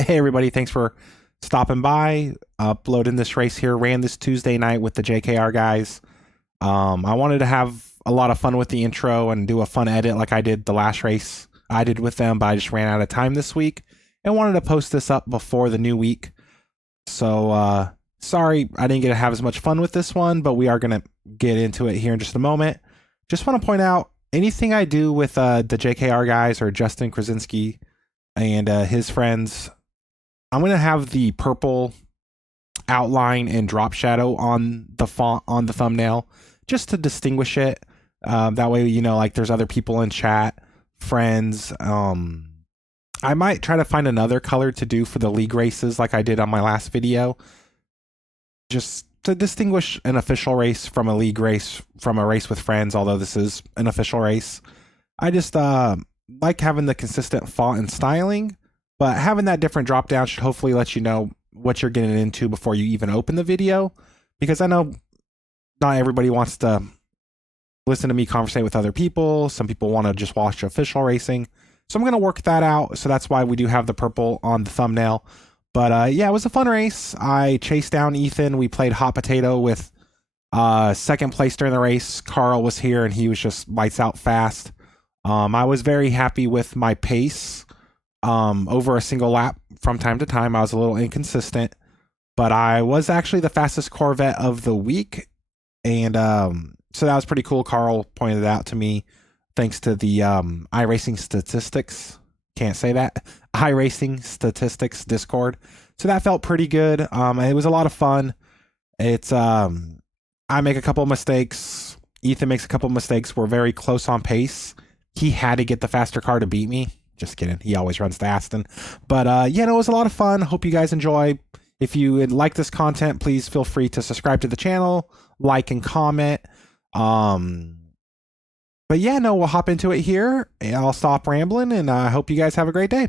Hey everybody, thanks for stopping by. Uploading this race here. Ran this Tuesday night with the JKR guys. I wanted to have a lot of fun with the intro and do a fun edit like I did the last race I did with them, but I just ran out of time this week and wanted to post this up before the new week. So sorry I didn't get to have as much fun with this one, but we are going to get into it here in just a moment. Just want to point out anything I do with the JKR guys or Justin Krasinski and his friends, I'm going to have the purple outline and drop shadow on the font on the thumbnail just to distinguish it. That way, you know, like there's other people in chat, friends. I might try to find another color to do for the league races like I did on my last video, just to distinguish an official race from a league race from a race with friends, although this is an official race. I just like having the consistent font and styling, but having that different drop down should hopefully let you know what you're getting into before you even open the video, because I know not everybody wants to listen to me conversate with other people. Some people want to just watch official racing. So I'm going to work that out. So that's why we do have the purple on the thumbnail. But yeah, it was a fun race. I chased down Ethan. We played hot potato with second place during the race. Carl was here and he was just lights out fast. I was very happy with my pace. Over a single lap from time to time. I was a little inconsistent, but I was actually the fastest Corvette of the week. And so that was pretty cool. Carl pointed it out to me thanks to the iRacing statistics. Can't say that. iRacing statistics Discord. So that felt pretty good. It was a lot of fun. It's I make a couple of mistakes. Ethan makes a couple of mistakes. We're very close on pace. He had to get the faster car to beat me. Just kidding. He always runs to Aston. But yeah, no, it was a lot of fun. Hope you guys enjoy. If you like this content, please feel free to subscribe to the channel, like and comment. But yeah, no, we'll hop into it here. I'll stop rambling and I hope you guys have a great day.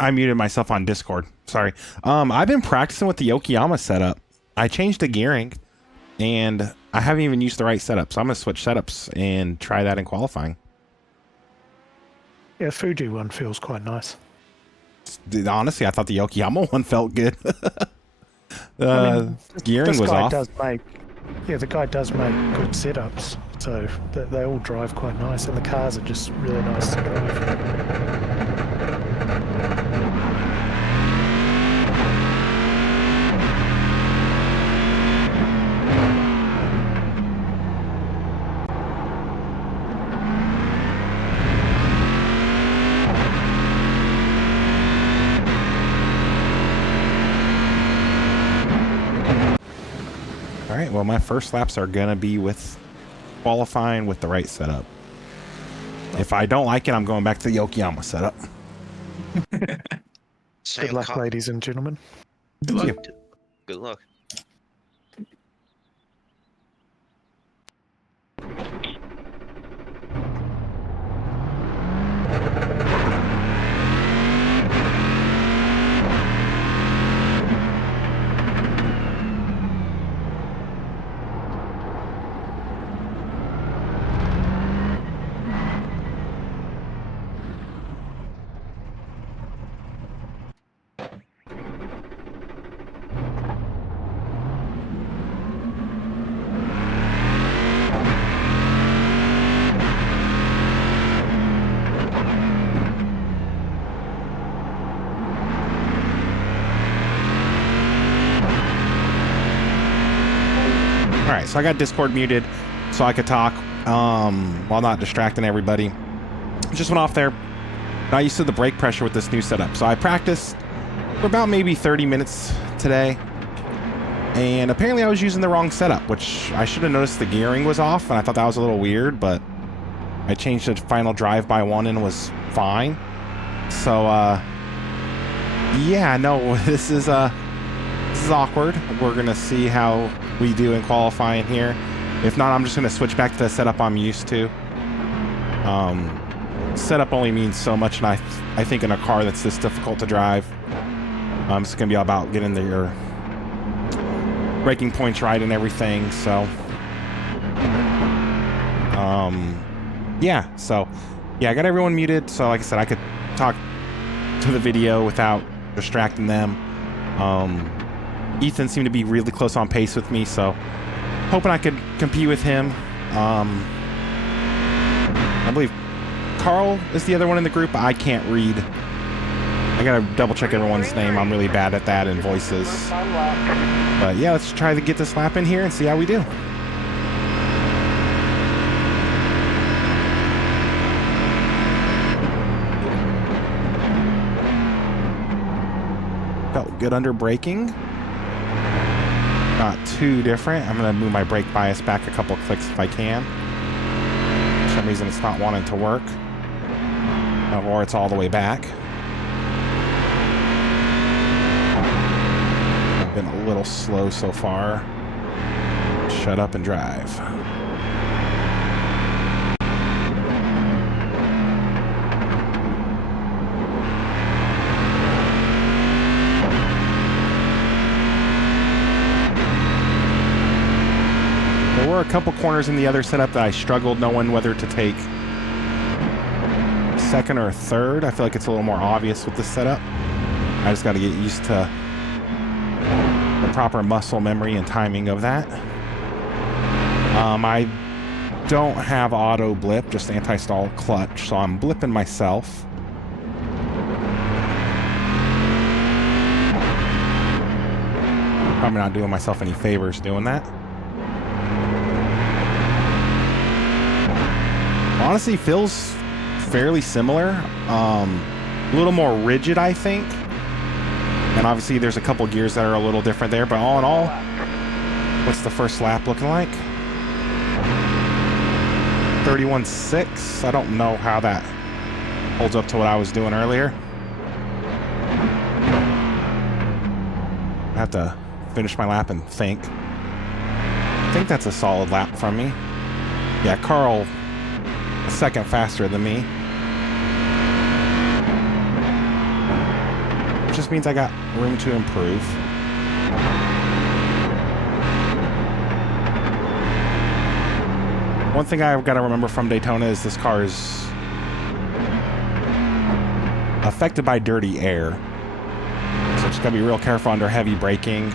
I muted myself on Discord. Sorry. I've been practicing with the Yokoyama setup. I changed the gearing and I haven't even used the right setup. So I'm going to switch setups and try that in qualifying. Yeah, Fuji one feels quite nice. Honestly, I thought the Yokoyama one felt good. Gearing was off. The guy does make good setups, so they all drive quite nice, and the cars are just really nice to drive. All right, well, my first laps are going to be with qualifying with the right setup. If I don't like it, I'm going back to the Yokoyama setup. Good luck, ladies and gentlemen. Good luck. Good luck. All right, so I got Discord muted so I could talk while not distracting everybody. Just went off there. Not used to the brake pressure with this new setup. So I practiced for about maybe 30 minutes today. And apparently I was using the wrong setup, which I should have noticed the gearing was off. And I thought that was a little weird, but I changed the final drive by one and it was fine. So, yeah, no, this is awkward. We're going to see how we do in qualifying here. If not, I'm just going to switch back to the setup I'm used to. Setup only means so much, and I think in a car that's this difficult to drive, it's going to be all about getting your braking points right and everything. So yeah, I got everyone muted, so like I said, I could talk to the video without distracting them. Ethan seemed to be really close on pace with me, so hoping I could compete with him. I believe Carl is the other one in the group. I can't read. I gotta double check everyone's name. I'm really bad at that and voices. But yeah, let's try to get this lap in here and see how we do. Felt good under braking. Not too different. I'm gonna move my brake bias back a couple clicks if I can. For some reason it's not wanting to work. Or it's all the way back. I've been a little slow so far. Shut up and drive. There were a couple corners in the other setup that I struggled knowing whether to take second or third. I feel like it's a little more obvious with this setup. I just got to get used to the proper muscle memory and timing of that. I don't have auto blip, just anti-stall clutch, so I'm blipping myself. Probably not doing myself any favors doing that. Honestly, feels fairly similar. A little more rigid, I think. And obviously there's a couple gears that are a little different there, but all in all, what's the first lap looking like? 31.6. I don't know how that holds up to what I was doing earlier. I have to finish my lap and think. I think that's a solid lap from me. Yeah, Carl, a second faster than me. Which just means I got room to improve. One thing I've got to remember from Daytona is this car is affected by dirty air. So just gotta be real careful under heavy braking.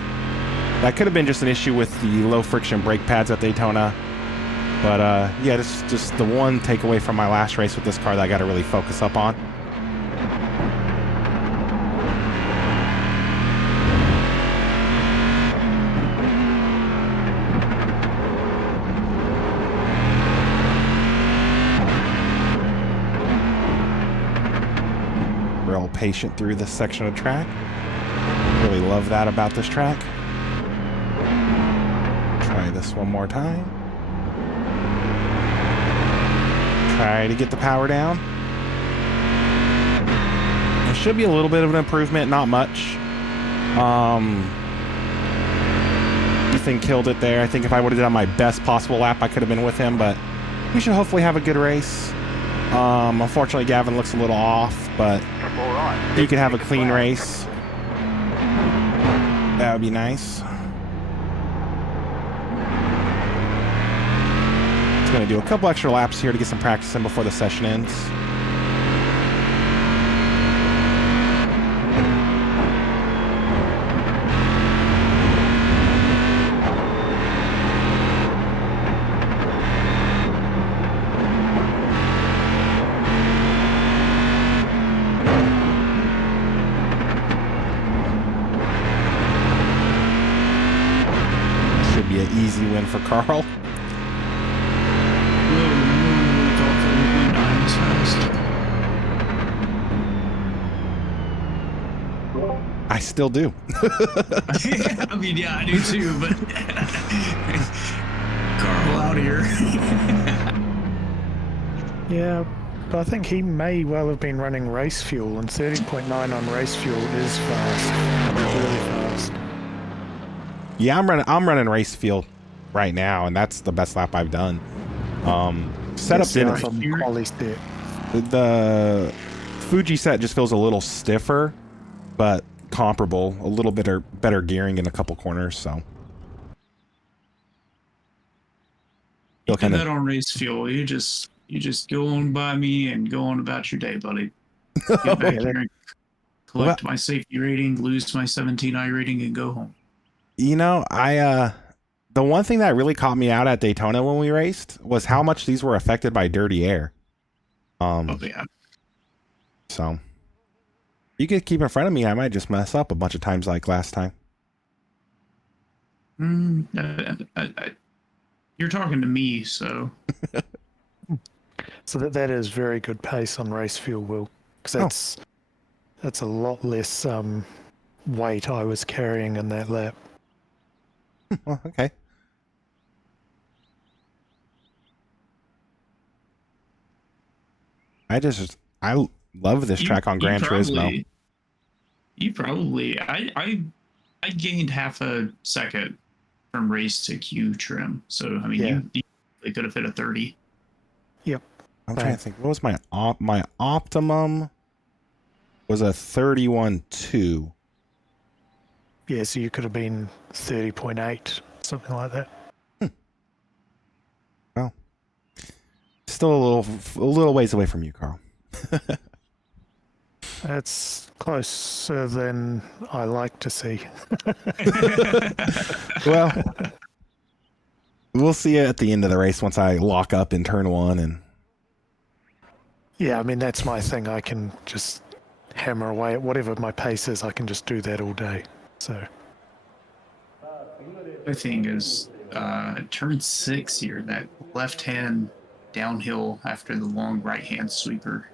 That could have been just an issue with the low friction brake pads at Daytona. But yeah, this is just the one takeaway from my last race with this car that I got to really focus up on. Real patient through this section of track. Really love that about this track. Try this one more time. Try to get the power down. There should be a little bit of an improvement, not much. Ethan killed it there. I think if I would have done my best possible lap, I could have been with him, but we should hopefully have a good race. Unfortunately, Gavin looks a little off, but he could have a clean race. That would be nice. Going to do a couple extra laps here to get some practice in before the session ends. Should be an easy win for Carl. I still do. I mean, yeah, I do too, but Carl out here. Yeah, but I think he may well have been running race fuel, and 30.9 on race fuel is fast. Really fast. Yeah, I'm running race fuel right now, and that's the best lap I've done. Setup didn't. The Fuji set just feels a little stiffer, but comparable. A little bit better gearing in a couple corners, so. You do that on race fuel. You just go on by me and go on about your day, buddy. Get back here. collect my safety rating, lose my 17 rating, and go home. You know, the one thing that really caught me out at Daytona when we raced was how much these were affected by dirty air. Oh, yeah. So you could keep in front of me, I might just mess up a bunch of times like last time. You're talking to me, so. So that is very good pace on race fuel, Will, because that's a lot less weight I was carrying in that lap. Well, okay. I love this track on Gran Turismo. I gained half a second from race to Q trim. So, I mean, you could have hit a 30. Yep. I'm trying to think. What was my optimum was a 31.2. Yeah, so you could have been 30.8, something like that. Well, still a little ways away from you, Carl. That's closer than I like to see. Well, we'll see it at the end of the race once I lock up in turn 1 and. Yeah, I mean, that's my thing. I can just hammer away at whatever my pace is. I can just do that all day. So. The thing is, turn 6 here, that left-hand downhill after the long right-hand sweeper.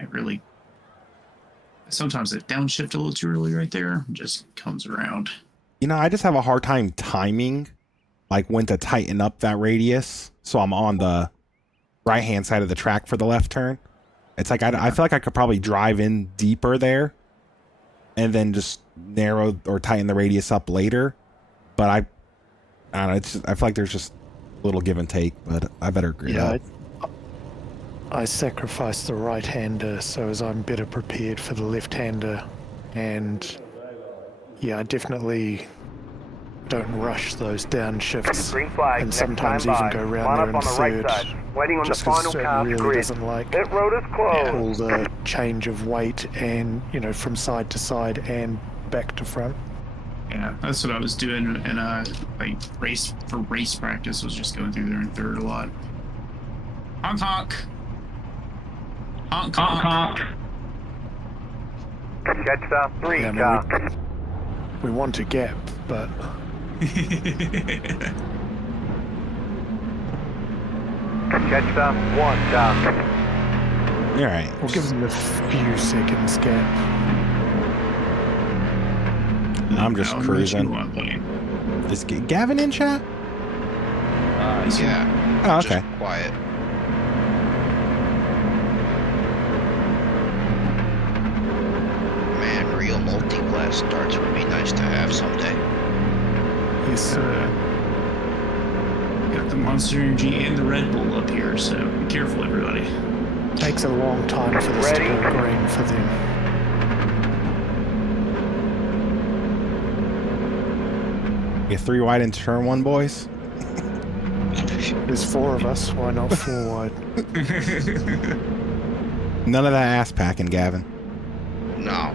It really... Sometimes it downshift a little too early right there. Just comes around. You know, I just have a hard time timing, like when to tighten up that radius. So I'm on the right-hand side of the track for the left turn. It's like I feel like I could probably drive in deeper there and then just narrow or tighten the radius up later. But I don't know. I feel like there's just a little give and take, but I better agree. I sacrificed the right-hander so as I'm better prepared for the left-hander, and I definitely don't rush those downshifts, and sometimes even go around there in third, just because it really doesn't like all the change of weight and from side to side and back to front. Yeah, that's what I was doing in like race practice. Was just going through there in third a lot. Honk honk. Honk honk. Honk. Catch stop 3, yeah, we want a gap, but catch stop 1, stop. All right. We'll give them a few seconds gap. I'm just cruising. Is Gavin in chat? Yeah. Oh, okay. Just quiet. Man, real multi-class starts would be nice to have someday. Yes, sir. Got the Monster Energy and the Red Bull up here, so be careful, everybody. Takes a long time for this to go green for them. You 3 wide into turn 1, boys. There's 4 of us. Why not 4 wide? None of that ass packing, Gavin. No.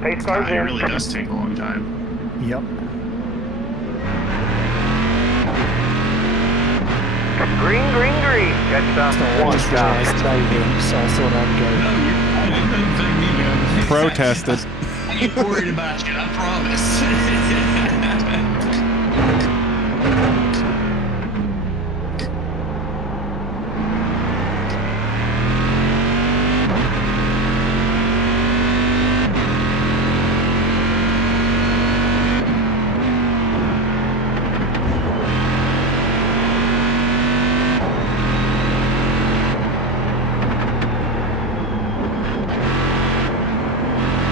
Pace cars It in. really does take a long time. Yep. Green. Catch stop 1, stop. So I thought I'd go. No, it doesn't affect me, man. Protested. I ain't worried about you, I promise.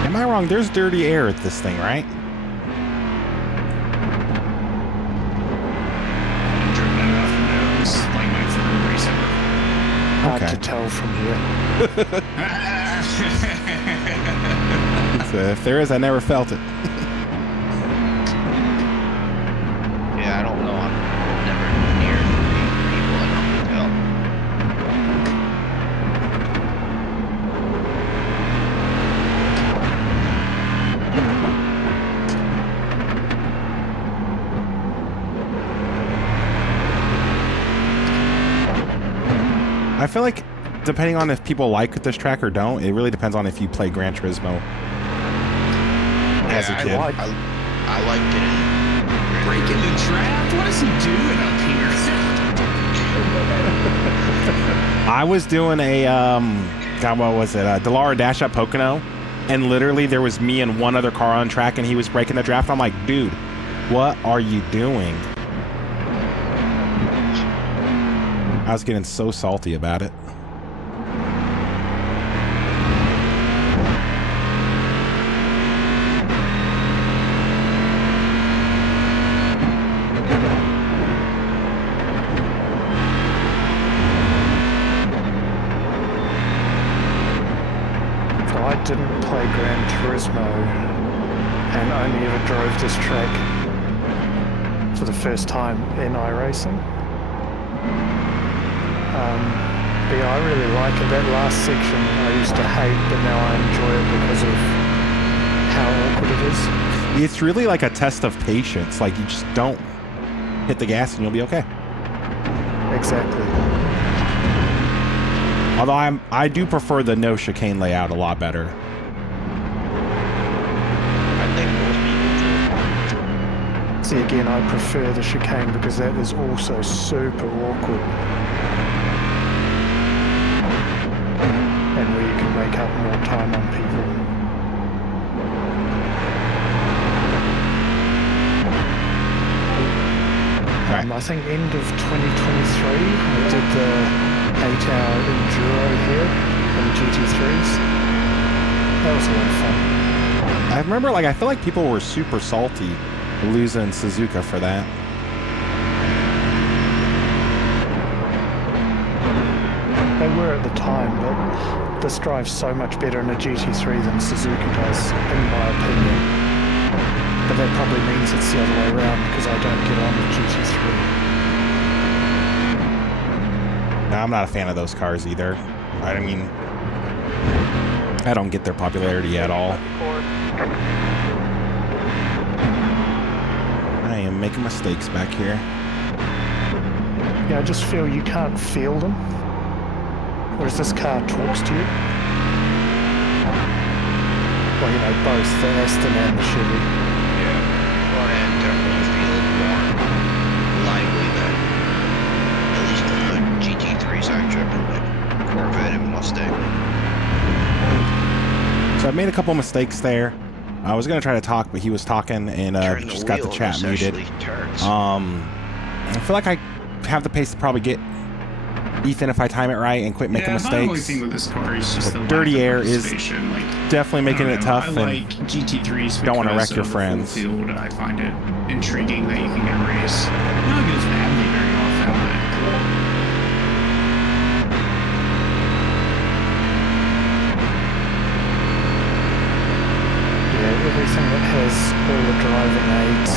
Am I wrong? There's dirty air at this thing, right? I'm driven enough to know this is like my third race ever. Hard Okay. to tell from here. If there is, I never felt it. Yeah, I don't know. I'm never I feel like depending on if people like this track or don't, it really depends on if you play Gran Turismo as a kid. I liked it. Breaking the draft? What is he doing up here? I was doing a, God, what was it? Delara Dash at Pocono. And literally there was me and one other car on track and he was breaking the draft. I'm like, dude, what are you doing? I was getting so salty about it. I didn't play Gran Turismo and only ever drove this track for the first time in iRacing. But yeah, I really like it. That last section I used to hate, but now I enjoy it because of how awkward it is. It's really like a test of patience. Like you just don't hit the gas and you'll be okay. Exactly. Although I do prefer the no chicane layout a lot better. I think most people do. See, again, I prefer the chicane because that is also super awkward. And where you can make up more time on people. I think end of 2023, I did the 8-hour enduro here on the GT3s. That was a lot of fun. I remember, like, I feel like people were super salty losing Suzuka for that. They were at the time, but this drives so much better in a GT3 than Suzuka does, in my opinion. But that probably means it's the other way around because I don't get on with GT3. No, I'm not a fan of those cars either. I mean, I don't get their popularity at all. I am making mistakes back here. Yeah, I just feel you can't feel them. Whereas this car talks to you. Well, you know, both the Aston and the Chevy. Yeah. Front end definitely feels more lively than at least in the GT3s I've driven, like Corvette and Mustang. So I made a couple mistakes there. I was gonna try to talk, but he was talking and just got the chat muted. I feel like I have the pace to probably get Ethan if I time it right and quit making mistakes. The only thing with this car is just the dirty air is like, definitely making it tough. I like GT3s. Don't want to wreck because your of the friends. full field. I find it intriguing that you can get a race. Not goes badly very often, but everything that has all the driving aids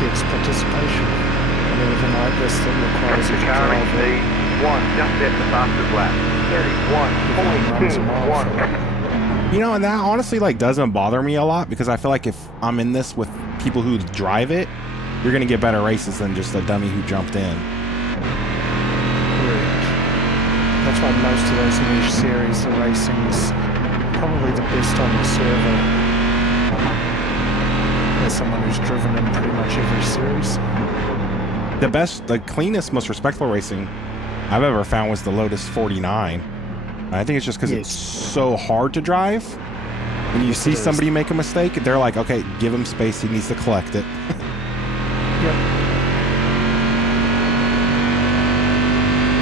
gets participation, and everything like this that requires you to drive it. One, just hit the fastest lap. 31.21. You know, and that honestly like doesn't bother me a lot because I feel like if I'm in this with people who drive it, you're gonna get better races than just a dummy who jumped in. Correct. That's why most of those niche series, the racing's probably the best on the server. As someone who's driven in pretty much every series. The best, the cleanest, most respectful racing I've ever found was the Lotus 49. I think it's just because it's so hard to drive. When you see somebody make a mistake, they're like, okay, give him space, he needs to collect it. Yep.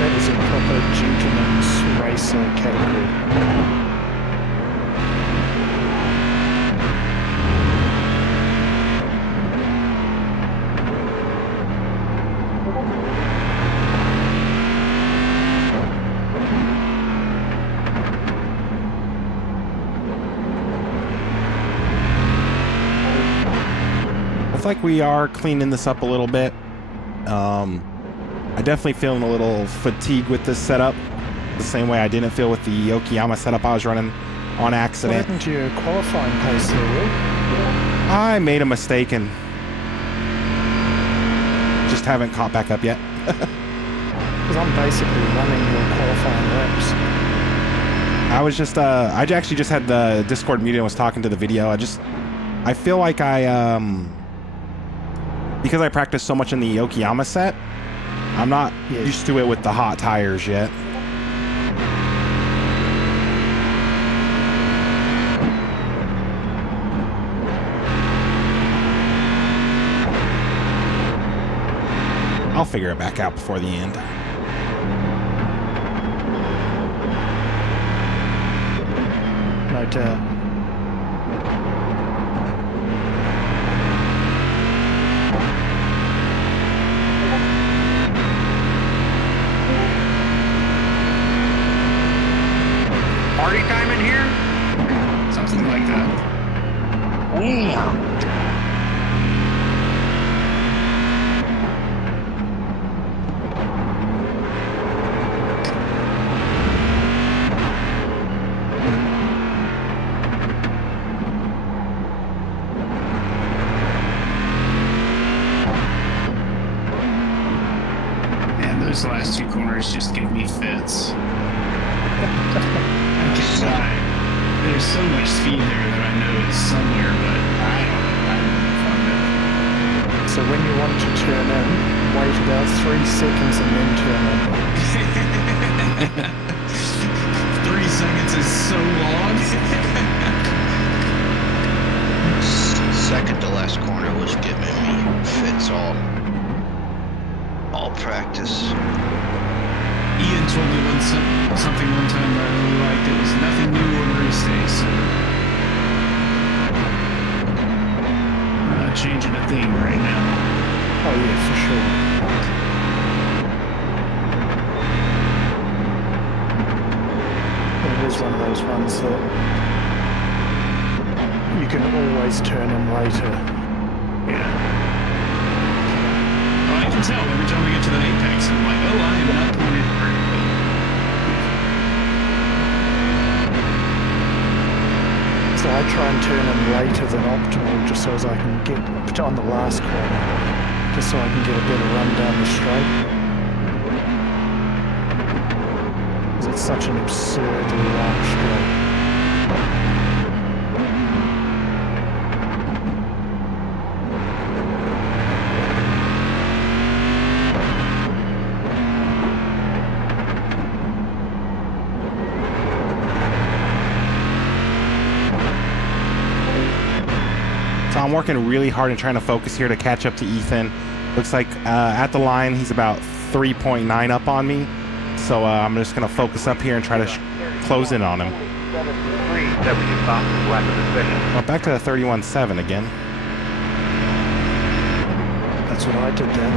That is a proper gentleman's racer category. Like we are cleaning this up a little bit. I definitely feeling a little fatigued with this setup, the same way I didn't feel with the Okayama setup I was running on accident. What happened to your qualifying pace there, Will? I made a mistake and just haven't caught back up yet. Because I'm basically running your qualifying laps. I was just, I actually just had the Discord muted and was talking to the video. I feel like because I practiced so much in the Okayama set, I'm not used to it with the hot tires yet. I'll figure it back out before the end. No doubt. Party time in here? Something like that. Damn. And those last two corners just give me fits. I cannot. There's so much speed there that I know it's somewhere, but I don't know if I'm gonna. So when you want to turn in, wait about 3 seconds and then turn in. 3 seconds is so long. Second to last corner was giving me fits all practice. Ian told me something one time that I really liked. It was nothing new on race day, so I'm not changing a thing right now. Oh yeah, for sure. It is one of those ones that you can always turn in later. Yeah. Oh, I can tell every time I get to the apex, I'm like, oh, I am not pointed correctly. So I try and turn in later than optimal just so as I can get on the last corner, just so I can get a better run down the straight. Because it's such an absurdly long straight. So I'm working really hard and trying to focus here to catch up to Ethan. Looks like at the line he's about 3.9 up on me. So I'm just going to focus up here and try to close in on him. Well, back to the 31.7 again. That's what I did there,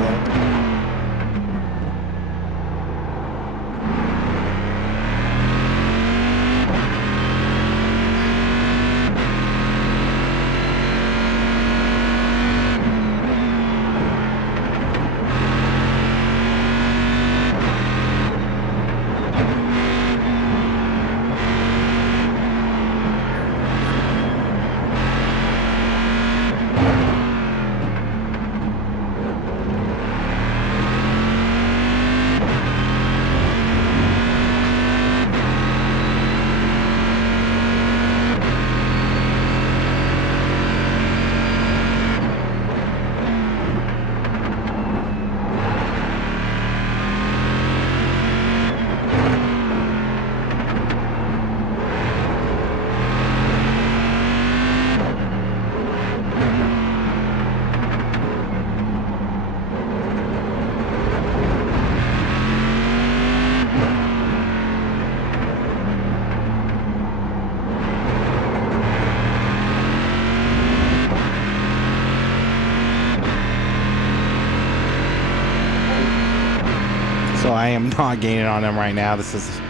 So I am not gaining on him right now. This is,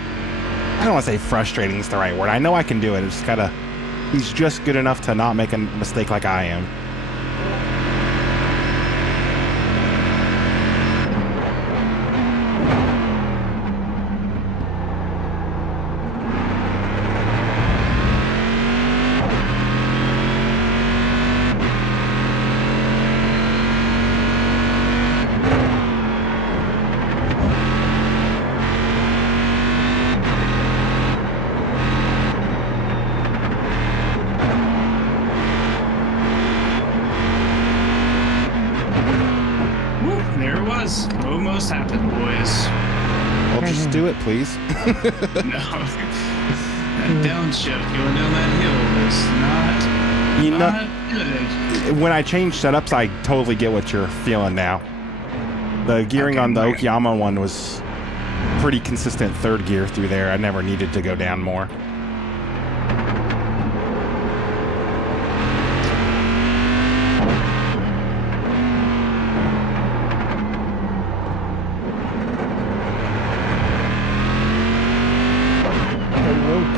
I don't want to say frustrating is the right word. I know I can do it. It's just gotta, he's just good enough to not make a mistake like I am. was. Almost happened, boys. Well, just do it, please. No. That downshift going down that hill is not good. When I change setups, I totally get what you're feeling now. The gearing on the Okayama one was pretty consistent third gear through there. I never needed to go down more.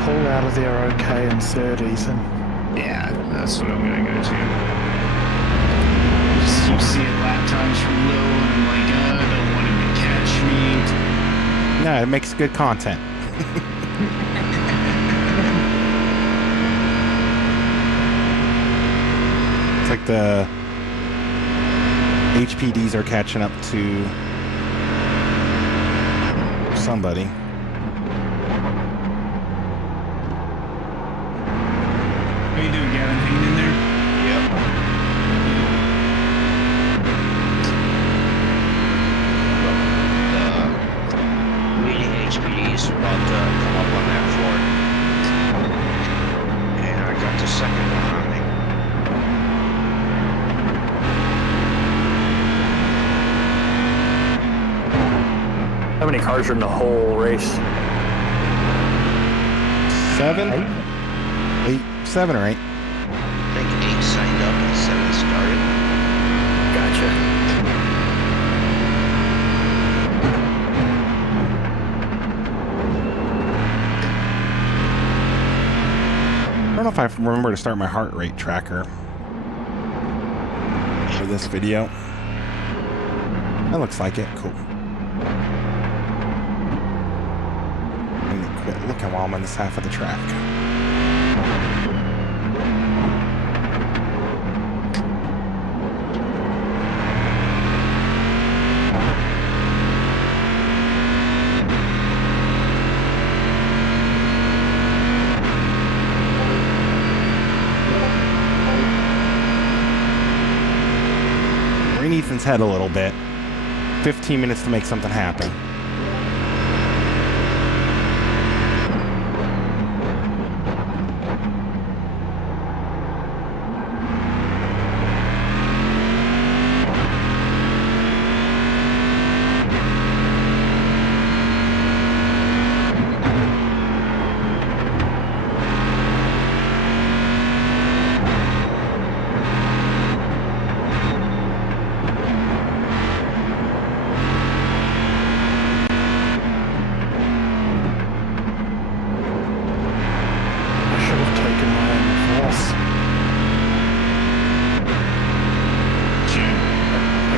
Pull out of there okay in third, Ethan. Yeah, that's what I'm gonna go to. Just keep seeing lap times from Lil, and I'm like, I don't want him to catch me. No, it makes good content. It's like the HPDs are catching up to somebody. How you doing, Gavin? Hanging in there? Yep. The leading HPDs are about to come up on that floor. And I got the second one on me. How many cars are in the whole race? 7? 8, 7 or 8. I think 8 signed up and 7 started. Gotcha. I don't know if I remember to start my heart rate tracker for this video. That looks like it. Cool. I'm gonna quit looking while I'm on this half of the track. In Ethan's head a little bit. 15 minutes to make something happen.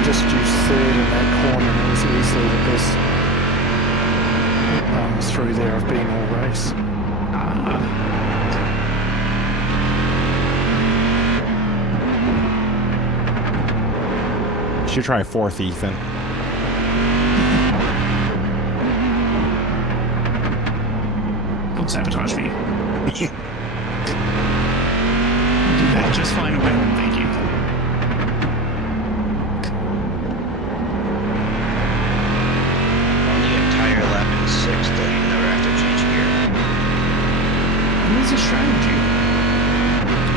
Just used third in that corner, and it was easily the best through there I've been all race. Should try fourth, Ethan. Don't sabotage me. Do that just fine away home, thank you. Six, though you never have to change gear. What is a strategy?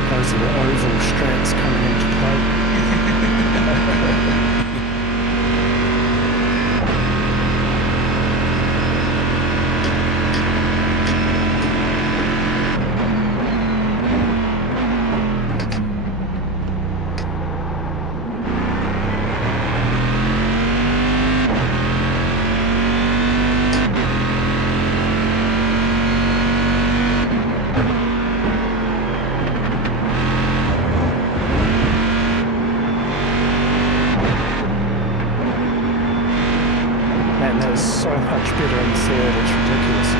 Those are the oval strats coming into play. So much better in third, it's ridiculous.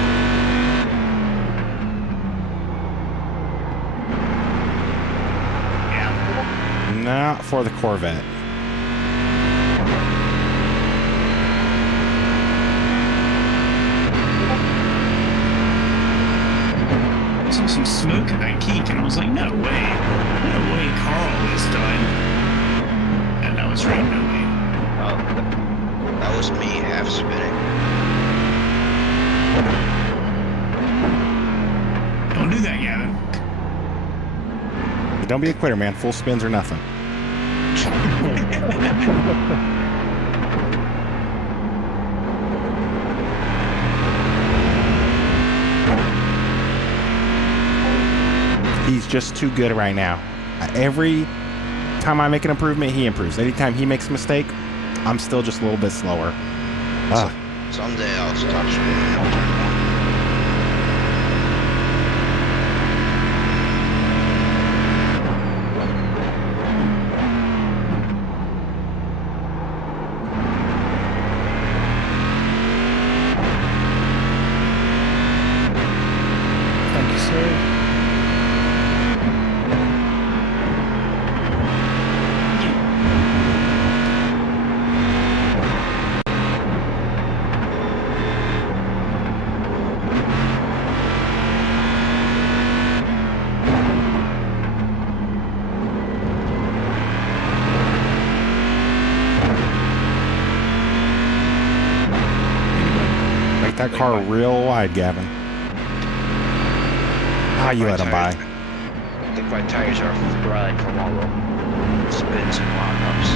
Yeah. Not for the Corvette. I saw some smoke in that geek, and I was like, no way. No way Carl is done. And I was right, no way. half spinning. Don't do that, Gavin. Don't be a quitter, man. Full spins or nothing. He's just too good right now. Every time I make an improvement, he improves. Anytime he makes a mistake, I'm still just a little bit slower. Someday I'll stop spinning and turn one. Thank you, sir. Make that car real wide, Gavin. Ah, you let him by. I think my tires are fried from all the spins and lockups.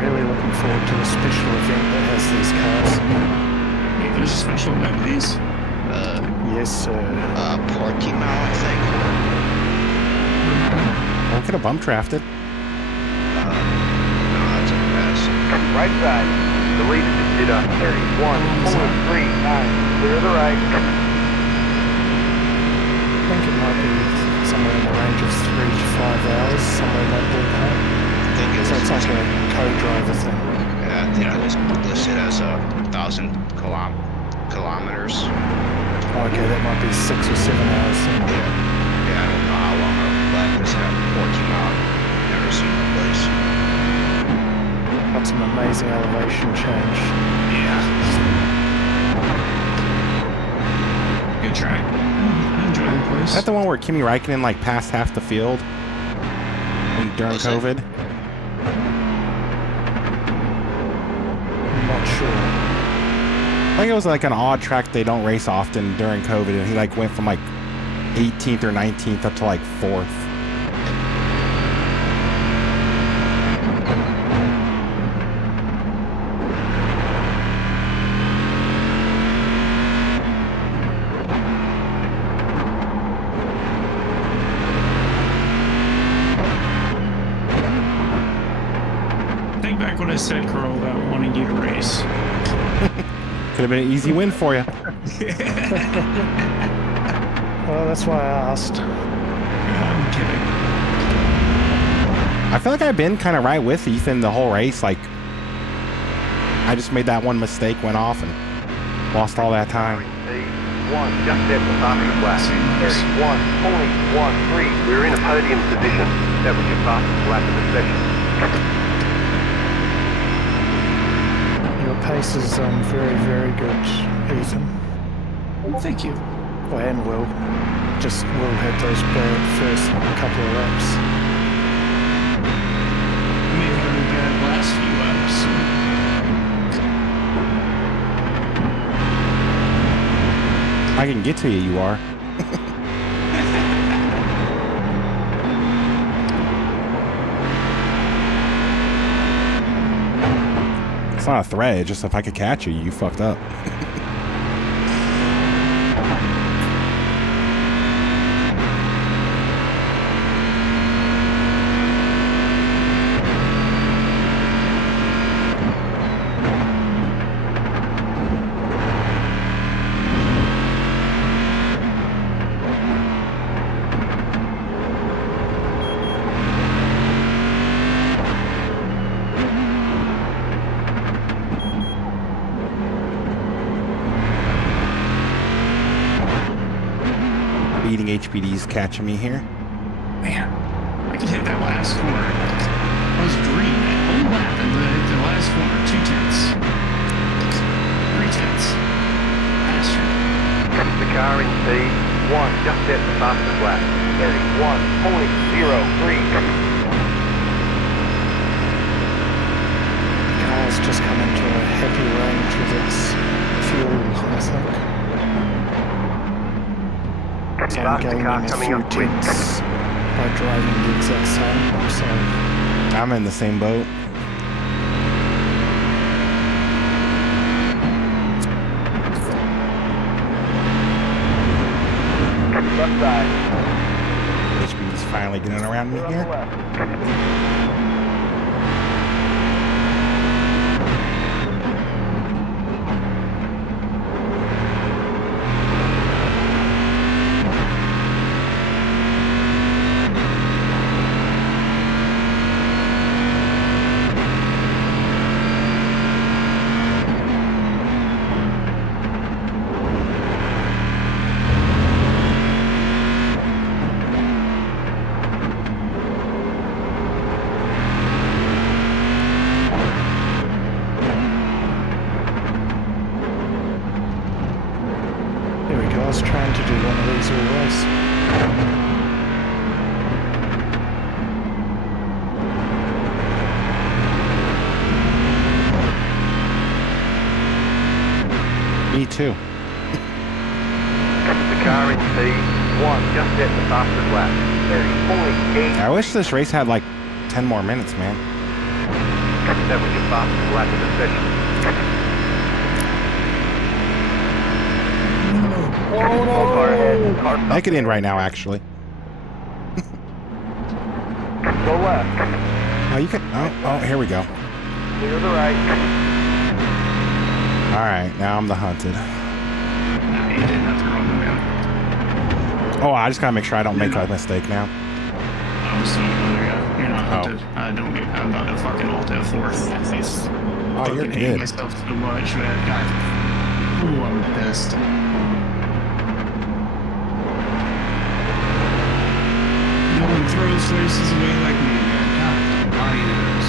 Really looking forward to the special event that has these cars. Hey, there's a special event with these. Yes, sir. Portimao, I think. Don't get a bump drafted. No, that's a pass. Right side. The lead is did on 31.39. Clear the right. I think it might be somewhere in the range of 3 to 5 hours, somewhere in that ballpark. I think it So was, it's like a co-driver thing. yeah, I think it was listed as 1,000 kilometers. Okay, that might be 6 or 7 hours then. Yeah, I don't know how long I've left this at Portimao. Never seen the place. Got some amazing elevation change. Yeah. Good track. I enjoy the place. Is that the one where Kimi Räikkönen like passed half the field during Was it? COVID? I'm not sure. I think it was like an odd track they don't race often during COVID, and he like went from like 18th or 19th up to like 4th. Think back what I said, Carl, about wanting you to race. Could have been an easy win for you. Well, that's why I asked. I'm kidding. I feel like I've been kind of right with Ethan the whole race. Like, I just made that one mistake, went off, and lost all that time. One just at the fastest lap. 31.13. We're in a podium position. That was your fastest lap of the session. Your pace is very, very good, Ethan. Thank you. Well, and Will. Just Will had those bad first couple of laps. We may have had a bad last few laps. I can get to you, you are. It's not a threat, it's just if I could catch you, you fucked up. Eating HPD's catching me here. Man, I could hit that last corner. I was green that whole lap, and the last corner, 2 tenths. 3 tenths. car in P1 just set the fastest lap. Heading 1.03. Car's just come into a happy range with its fuel, I think. So I'm Faster gaining car a coming few up quick. tenths by driving the exact same. So I'm in the same boat. Left side. HB's finally getting around me Clear on the here. left. there we go. I was trying to do one of these all race. Me too. The car in P1 just set the fastest lap. Heading 0.8. I wish this race had like 10 more minutes, man. That was your fastest lap of the session. Oh no! Car ahead. Car I could end right now, actually. go left. Oh, you can. Oh, here we go. Clear the right. All right, now I'm the hunted. Nah, you did nothing wrong, man. Oh, I just gotta make sure I don't make a mistake now. I was so you're not hunted. I'm about to fucking alt F4. It's Oh, you're fucking hate good. myself so much, man. God. Ooh, I'm pissed. No one throws races away like me, man. God, why is?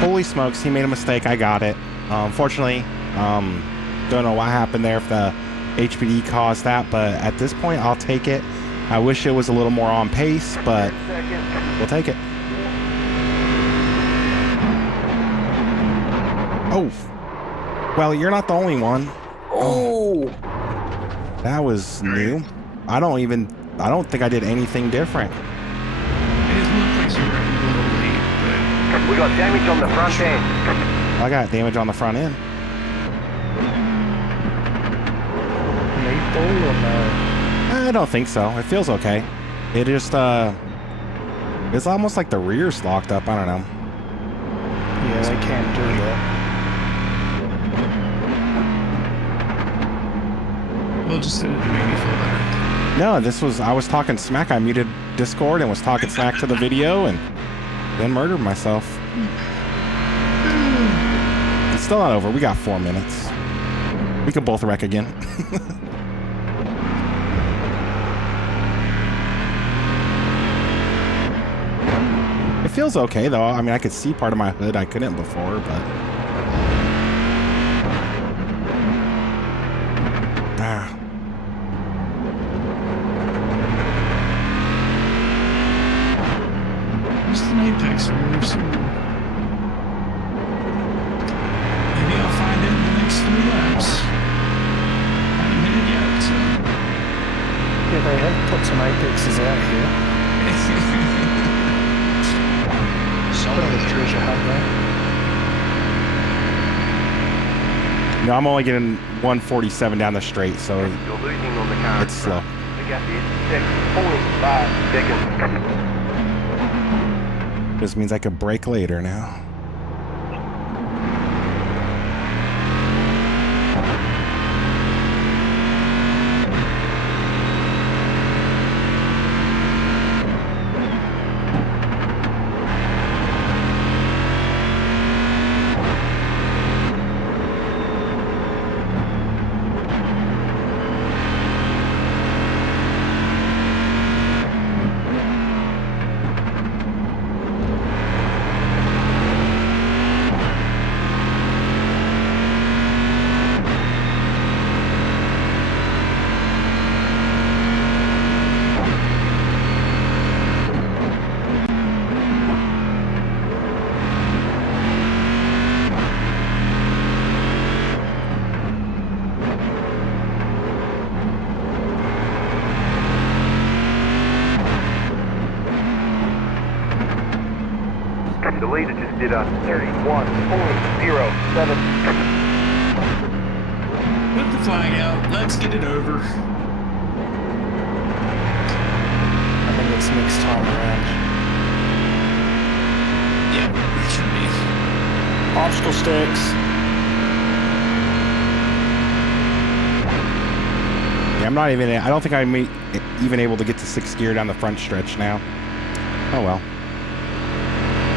Holy smokes, he made a mistake. I got it. Unfortunately, don't know what happened there if the HPD caused that, but at this point, I'll take it. I wish it was a little more on pace, but we'll take it. Oh, well, you're not the only one. Oh! That was new. I don't think I did anything different. It looked like you were a little late, but We got damage on the front end. I got damage on the front end. Meatball or no? I don't think so. It feels okay. It just, it's almost like the rear's locked up. I don't know. Yeah, they can't do that. we'll just make me feel better. No, I was talking smack. I muted Discord and was talking smack to the video and then murdered myself. It's still not over. We got 4 minutes. We could both wreck again. It feels okay though. I mean, I could see part of my hood. I couldn't before, but Where's the Apex? Maybe I'll find it in the next 3 laps. Haven't hit it yet, so. Yeah, they have put some Apexes out here. Some Put of on the them treasure hunt there. no, I'm only getting 147 down the straight, so You're losing on the car. it's slow. The gap is 6.5 seconds. This means I could brake later now. The leader just did a 31.07. Put the flag out. Let's get it over. I think it's next time around. Yeah, it should be. Obstacle sticks. Yeah, I'm not even. I don't think I'm even able to get to 6th gear down the front stretch now. Oh well.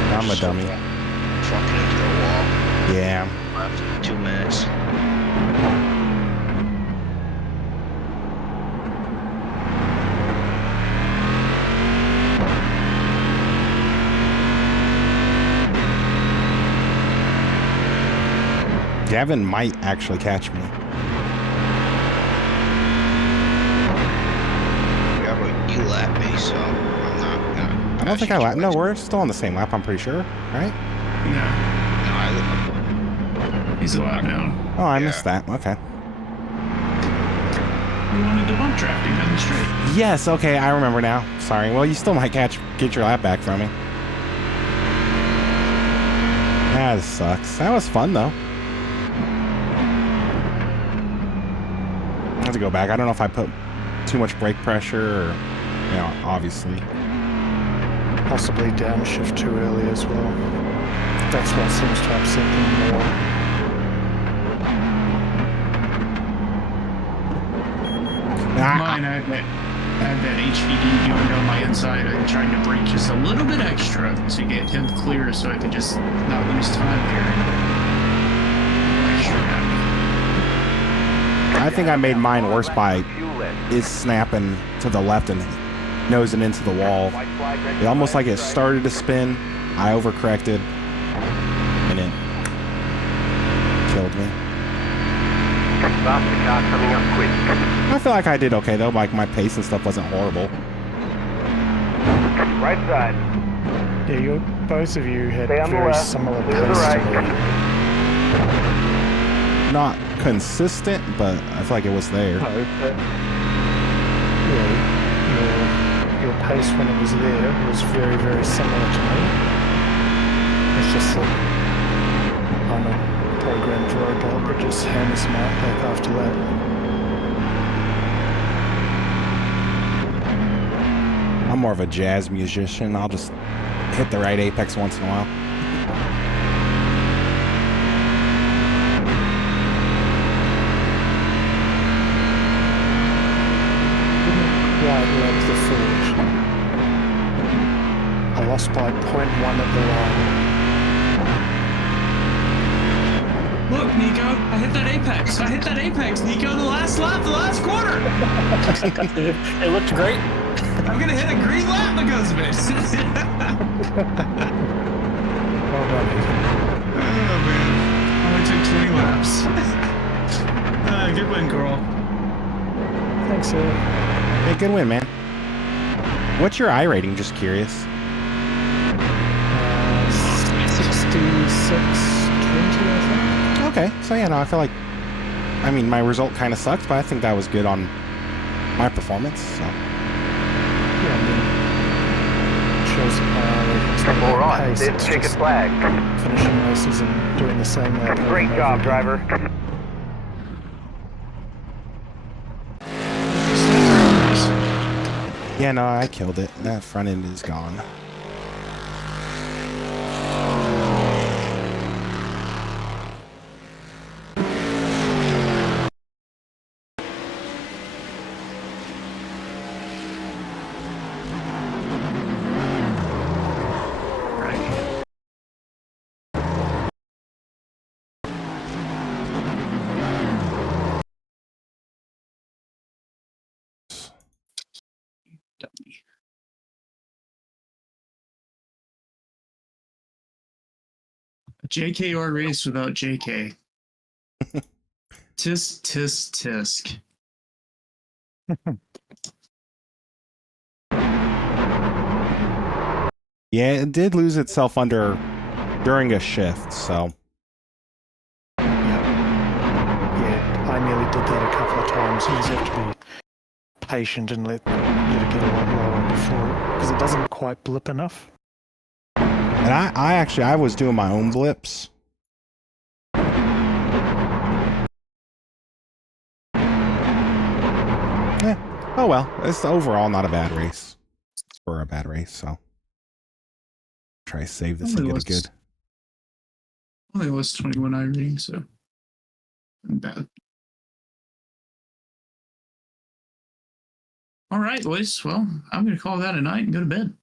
I'm a dummy. Fucking into the wall. Yeah. Left 2 minutes. Gavin might actually catch me. Yeah, but you lapped me, so I'm not gonna. I don't think I lapped. No, we're still on the same lap, I'm pretty sure. Right? No, No, I he's a lap down. Oh, I Yeah. missed that. Okay. We wanted to bump drafting down the straight. Yes, okay, I remember now. Sorry. Well, you still might get your lap back from me. That sucks. That was fun, though. I have to go back. I don't know if I put too much brake pressure or, you know, obviously. Possibly downshift too early as well. That's what seems to upset them more. Mine, I had that HPD doing on my inside and trying to brake just a little bit extra to get him clear so I could just not lose time here. Extra happy. I think I made mine worse by is snapping to the left and nosing into the wall. It almost like it started to spin. I overcorrected and it killed me. Faster car coming up quick. I feel like I did okay though. Like my pace and stuff wasn't horrible. Right side. Yeah, both of you had Stay on the very left, similar clear the pace right. to me. Not consistent, but I feel like it was there. No, but yeah, your pace when it was there was very, very similar to me. It's just that I'm a programmed robot that just hammers them out back after that. I'm more of a jazz musician. I'll just hit the right apex once in a while. Quite like the Forge. I lost by 0.1 at the line. Look, Nico, I hit that apex. I hit that apex, Nico, the last lap, the last quarter. It looked great. I'm going to hit a green lap because of it. Well done, Ethan. Oh, man. Only took 20 laps. Good win, girl. Thanks, Eric. Hey, good win, man. What's your iRating? Just curious. 66.20, I think. Okay, so yeah, no, I feel like, I mean, my result kind of sucked, but I think that was good on my performance. So. Yeah, I mean, it shows that my iRating's not All that right, pace. then It's checkered just flag. finishing races and doing the same lap over Great and job, over again. driver. Yeah, no, I killed it. That front end is gone. JKR race without JK. Tisk, tisk, tisk. Yeah, it did lose itself during a shift, so. Yeah, I nearly did that a couple of times. You just have to be patient and let it get a lot lower before it, because it doesn't quite blip enough. And I was doing my own blips. Yeah. Oh well, it's overall not a bad race. For a bad race, so. Try to save this and get it good. Only was 21 iRacing, so not bad. All right, boys. Well, I'm going to call that a night and go to bed.